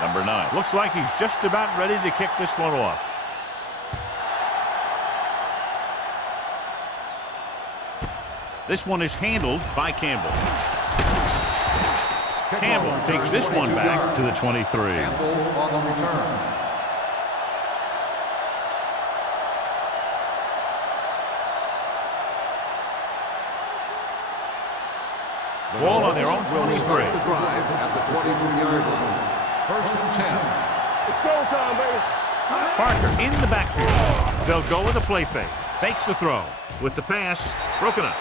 Number 9. Looks like he's just about ready to kick this one off. This one is handled by Campbell. Campbell takes this one back to the 23. Campbell on the return. Ball on their own 23. Start the drive at the 23-yard line. 1st and 10. It's showtime, baby. Parker in the backfield. They'll go with a play fake. Fakes the throw. With the pass, broken up.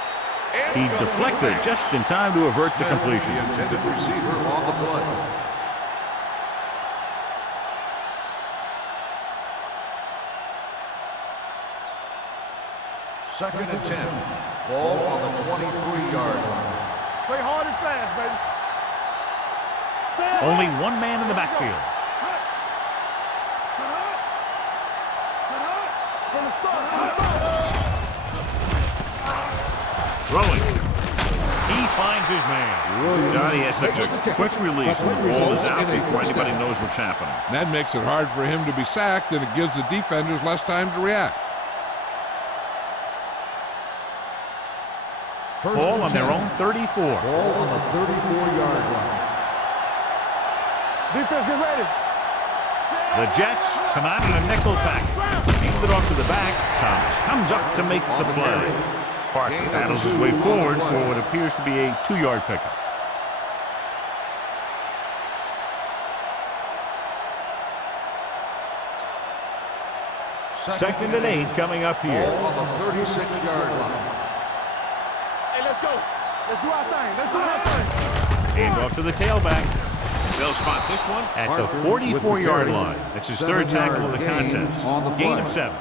He deflected just in time to avert the completion. The intended receiver on the play. Second and 10. Ball on the 23-yard line. Play hard and fast, baby. Only one man in the backfield. From the start. Throwing. He finds his man. Johnny has such a quick release, and the ball is out before anybody knows what's happening. That makes it hard for him to be sacked, and it gives the defenders less time to react. Ball on their own 34. Ball on the 34-yard line. Defense, get ready. The Jets come out in a nickel package. Hand it off to the back. Thomas comes up to make the play. Parker battles his way forward for what appears to be a 2-yard pickup. Second and 8 coming up here. Ball on the 36-yard line. Hey, let's go. Let's do our thing. Let's do our thing. Hand off to the tailback. They'll spot this one at the 44-yard line. That's his third tackle of the contest. Gain of 7.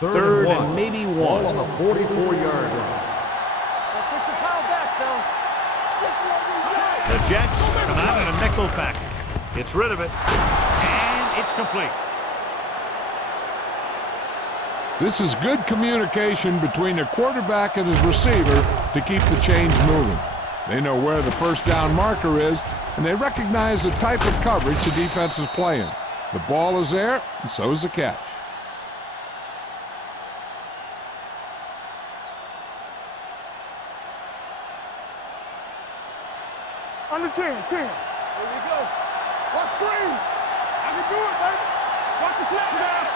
Third and maybe 1. Ball on the 44-yard line. Push the power back, Phil. The Jets come out in a nickel package. Gets rid of it, and it's complete. This is good communication between the quarterback and his receiver to keep the chains moving. They know where the first down marker is, and they recognize the type of coverage the defense is playing. The ball is there, and so is the catch. Under 10, 10. There we go. Watch screen. I can do it, baby. Watch the snap down.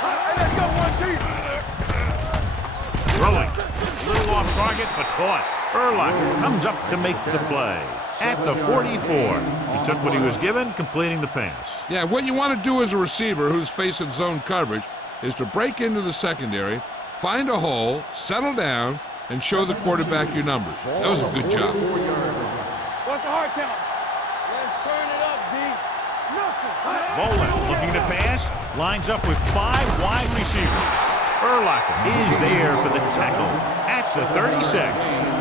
Hey, let's go, 1 team. Throwing. A little off target, but caught. Urlacher comes up to make the play. At the 44. He took what he was given, completing the pass. Yeah, what you want to do as a receiver who's facing zone coverage is to break into the secondary, find a hole, settle down, and show the quarterback your numbers. That was a good job. What's the hard count? Let's turn it up, D. Nothing. Bolin looking to pass. Lines up with 5 wide receivers. Urlacher is there for the tackle at the 36.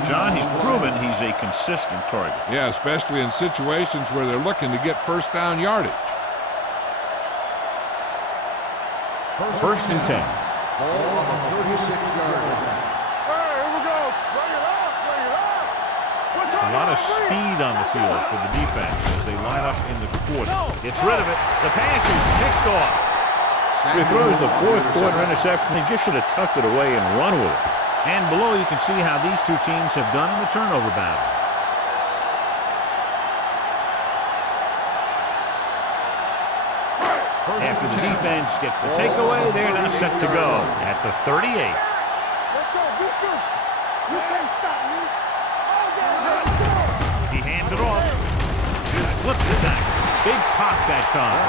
John, he's proven he's a consistent target. Yeah, especially in situations where they're looking to get first down yardage. First and 10. Ball on the 36-yard line. Hey, here we go. Bring it up, bring it up. A lot of speed on the field for the defense as they line up in the quarter. Gets rid of it. The pass is picked off. So he throws the 4th quarter interception. He just should have tucked it away and run with it. And below you can see how these two teams have done in the turnover battle. After the defense gets the takeaway, they're now set to go at the 38. Let's go, beat this. You can't stop me. He hands it off. Slips the tackle. Big pop that time.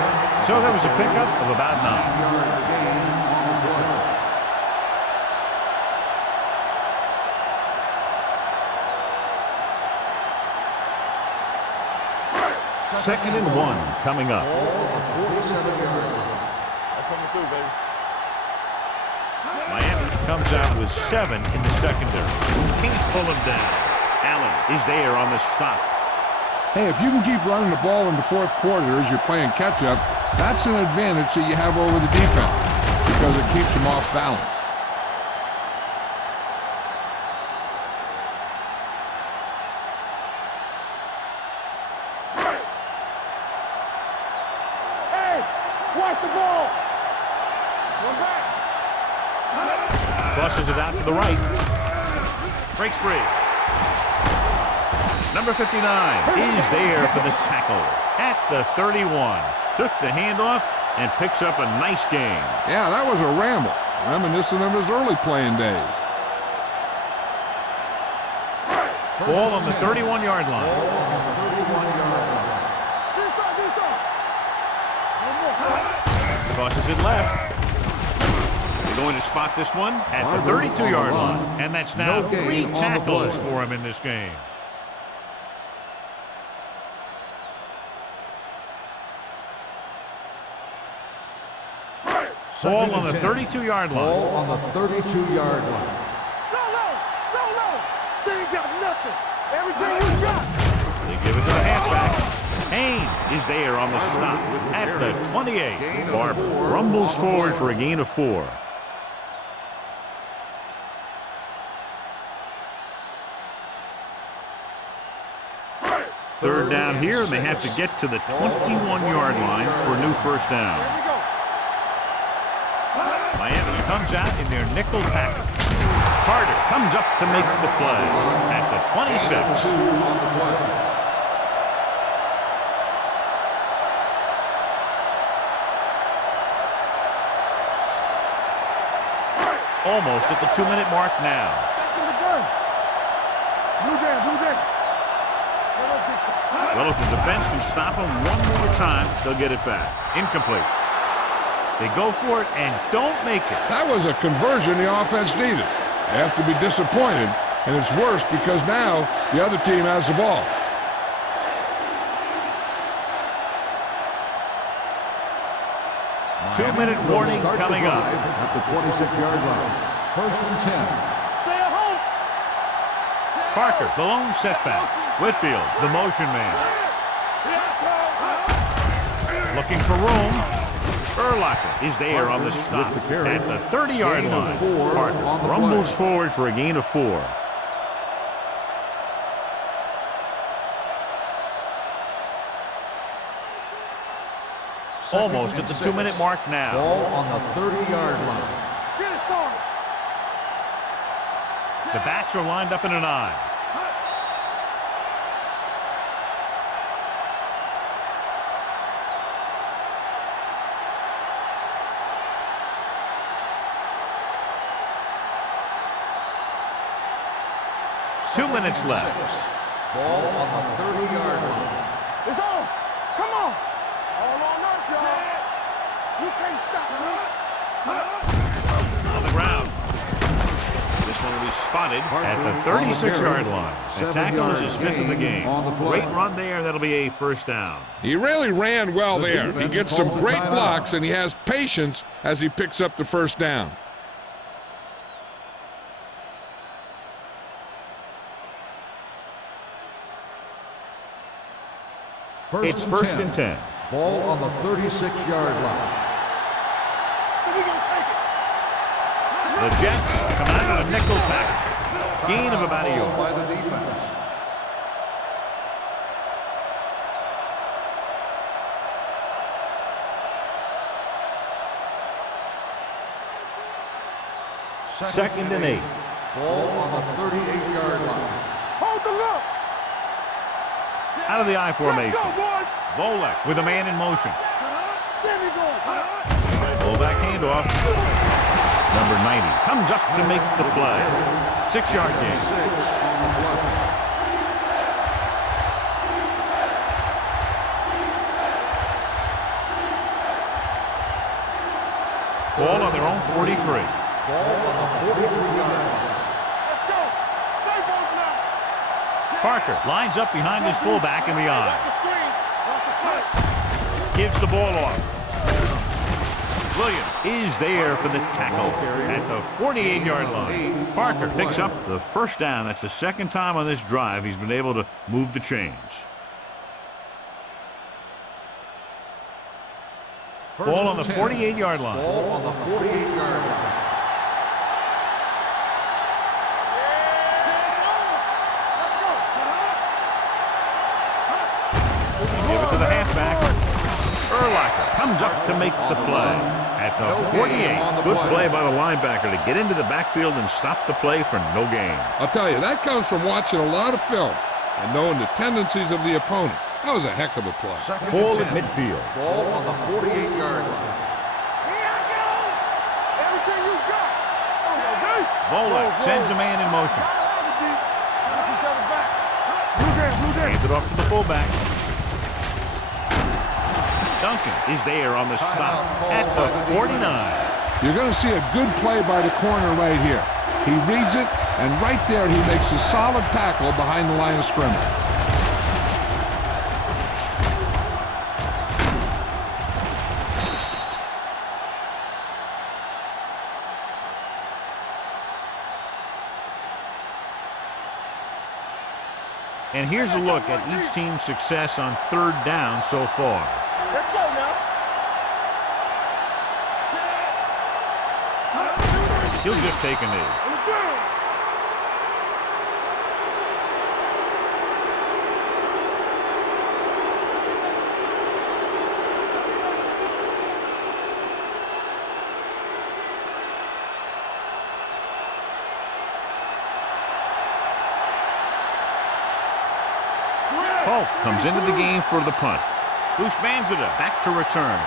So that was a pickup of about 9. Second and 1 coming up. 47-yard line. I'm coming through, baby. Miami comes out with 7 in the secondary. Can't pull him down. Allen is there on the stop. Hey, if you can keep running the ball in the 4th quarter as you're playing catch-up, that's an advantage that you have over the defense because it keeps them off balance. Hey, watch the ball. One back. Tosses it out to the right. Breaks free. Number 59 is there for the tackle at the 31. Took the handoff and picks up a nice gain. Yeah, that was a ramble, reminiscent of his early playing days. Ball on the 31-yard line. Tosses it left. They're going to spot this one at the 32-yard line. And that's now 3 tackles for him in this game. Ball on the 32-yard line. Ball on the 32-yard line. Go low. They ain't got nothing. Everything we got. They give it to the halfback. Haynes is there on the stop at the 28. Barber rumbles forward for a gain of 4. Third down here, and they have to get to the 21-yard line for a new first down. Here we go. Miami comes out in their nickel package. Carter comes up to make the play at the 26. On the play. Almost at the 2-minute mark now. Back in the gun. Blue jam, blue jam. Well, if the defense can stop them one more time, they'll get it back. Incomplete. They go for it and don't make it. That was a conversion the offense needed. They have to be disappointed, and it's worse because now the other team has the ball. Two-minute warning coming up. At the 26-yard line. First and 10. Stay at home. Parker, the lone setback. Whitfield, the motion man. Looking for room. Urlacher is there on the stop at the 30-yard line. Parker rumbles forward for a gain of 4. Almost at the 2-minute mark now. Ball on the 30-yard line. Get it, Sarge. The backs are lined up in an I. Two minutes left. Ball on the 30-yard line. It's on. Come on. All on us, y'all. You can't stop. On the ground. This one will be spotted at the 36-yard line. The tackle is his 5th of the game. Great run there. That'll be a first down. He really ran well there. He gets some great blocks, and he has patience as he picks up the first down. It's first and 10. Ball on the 36-yard line. So we gonna take it. The Jets come out of a nickel pack. Gain of about a yard. By the defense. Second and 8. Ball on the 38-yard line. Hold the look. Out of the I formation. Let's go, boys. Volek with a man in motion. There we go. Fullback handoff. Number 90 comes up to make the play. 6-yard gain. 6 on the play. Ball on their own 43. Ball on the 43-yard line. Let's go. Stay both now. Parker lines up behind his fullback in the Watch I. the screen. Watch the play. Gives the ball off. Williams is there for the tackle at the 48-yard line. Parker picks up the first down. That's the second time on this drive he's been able to move the chains. Ball on the 48-yard line. Ball on the 48-yard line. Give it to the halfback. Urlacher comes up to make the play at the 48. Good play by the linebacker to get into the backfield and stop the play for no gain. I'll tell you, that comes from watching a lot of film and knowing the tendencies of the opponent. That was a heck of a play. Second Ball and at 10. midfield. Ball on the 48-yard line. Here I go. Everything you got. Volek sends a man in motion. Blue jam, blue jam. Hands it off to the fullback. Duncan is there on the stop at the 49. You're going to see a good play by the corner right here. He reads it, and right there he makes a solid tackle behind the line of scrimmage. And here's a look at each team's success on third down so far. Let's go now. He'll just take a knee. Delp comes into the game for the punt. Bushmanzada back to return.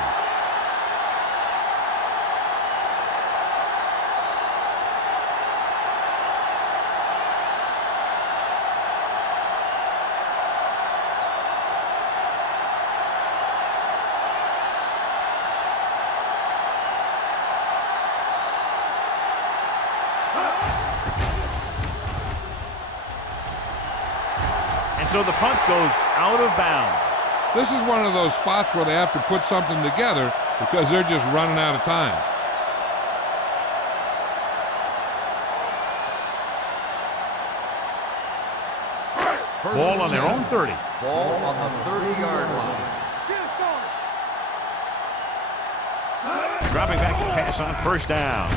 And so the punt goes out of bounds. This is one of those spots where they have to put something together because they're just running out of time. Ball on their own 30. Ball on the 30-yard line. Dropping back to pass on first down.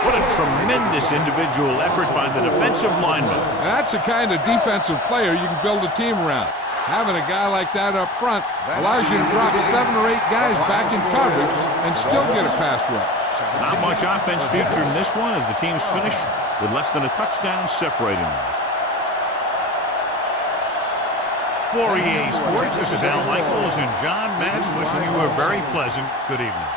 What a tremendous individual effort by the defensive lineman. That's the kind of defensive player you can build a team around. Having a guy like that up front allows you to drop 7 or 8 guys back in coverage and still get a pass rush. Not much offense featured in this one as the teams finish with less than a touchdown separating them. For EA Sports, this is Al Michaels and John Madden wishing you a very pleasant good evening.